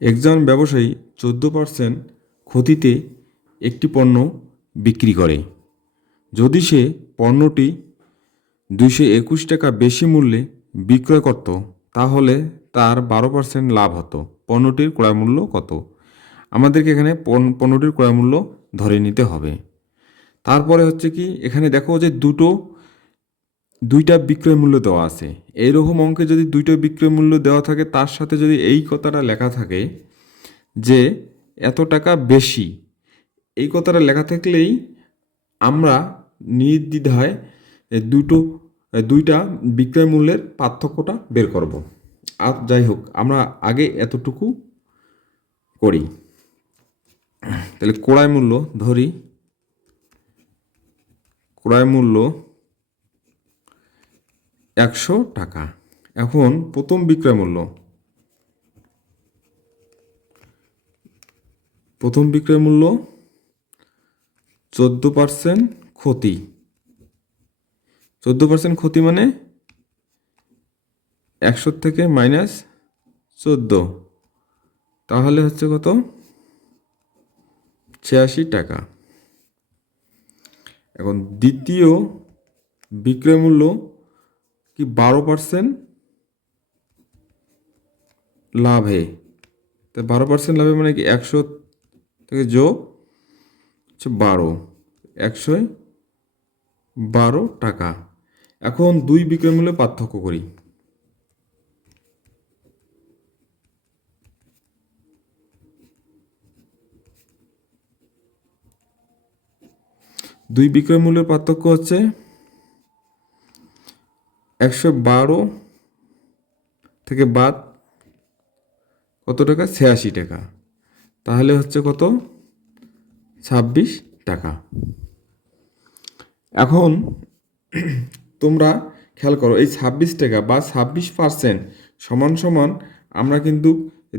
একজন ব্যবসায়ী চোদ্দ পার্সেন্ট ক্ষতিতে একটি পণ্য বিক্রি করে। যদি সে পণ্যটি দুইশো একুশ টাকা বেশি মূল্যে বিক্রয় করত, তাহলে তার বারো পার্সেন্ট লাভ হতো। পণ্যটির ক্রয় মূল্য কত? আমাদেরকে এখানে পণ্য- পণ্যটির ক্রয় মূল্য ধরে নিতে হবে। তারপরে হচ্ছে কি, এখানে দেখো যে দুটো দুইটা বিক্রয় মূল্য দেওয়া আছে। এইরকম অঙ্কে যদি দুইটা বিক্রয় মূল্য দেওয়া থাকে, তার সাথে যদি এই কথাটা লেখা থাকে যে এত টাকা বেশি, এই কথাটা লেখা থাকলেই আমরা নির্দ্বিধায় দুটো, দুইটা বিক্রয় মূল্যের পার্থক্যটা বের করব। আর যাই হোক, আমরা আগে এতটুকু করি। তাহলে ক্রয় মূল্য ধরি। ক্রয় মূল্য একশো টাকা। এখন প্রথম বিক্রয় মূল্য। প্রথম বিক্রয় মূল্য চোদ্দ পার্সেন্ট ক্ষতি। চোদ্দ পার্সেন্ট ক্ষতি মানে একশো থেকে মাইনাস চোদ্দ। তাহলে হচ্ছে কত? ছিয়াশি টাকা। এখন দ্বিতীয় বিক্রয় মূল্য কি বারো পার্সেন্ট লাভে? তা বারো পার্সেন্ট লাভে মানে কি একশো থেকে যোগ হচ্ছে বারো। একশোয় বারো টাকা। এখন দুই বিক্রয় মূল্যে পার্থক্য করি। দুই বিক্রয় মূল্যের পার্থক্য হচ্ছে একশো বারো থেকে বাদ কত টাকা? ছিয়াশি টাকা। তাহলে হচ্ছে কত? ছাব্বিশ টাকা। এখন তোমরা খেয়াল করো, এই ছাব্বিশ টাকা বা ছাব্বিশ পার্সেন্ট সমান সমান আমরা কিন্তু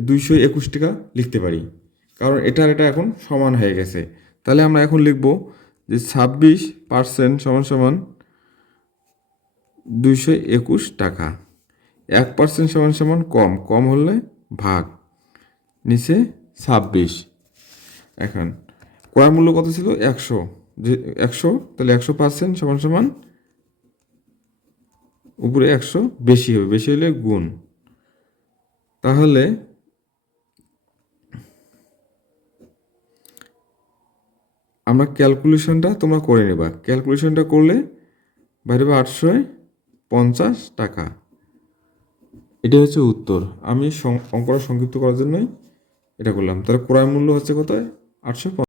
দুইশো একুশ টাকা লিখতে পারি। কারণ এটার এটা এখন সমান হয়ে গেছে। তাহলে আমরা এখন লিখব যে ছাব্বিশ পার্সেন্ট সমান সমান দুইশো একুশ টাকা। এক পার্সেন্ট সমান সমান কম কম হলে ভাগ, নিচে ছাব্বিশ। এখন, ক্রয় মূল্য কত ছিল? একশো। যে, একশো, তাহলে একশো পার্সেন্ট সমান সমান উপরে একশো, বেশি হবে, বেশি হলে গুণ। তাহলে, আমরা ক্যালকুলেশনটা তোমরা করে নেবা। ক্যালকুলেশনটা করলে, বাইরে আটশো পঞ্চাশ টাকা। এটা হচ্ছে উত্তর। আমি অঙ্কটা সংক্ষিপ্ত করার জন্যই এটা করলাম। তাহলে ক্রয় মূল্য হচ্ছে কত আটশো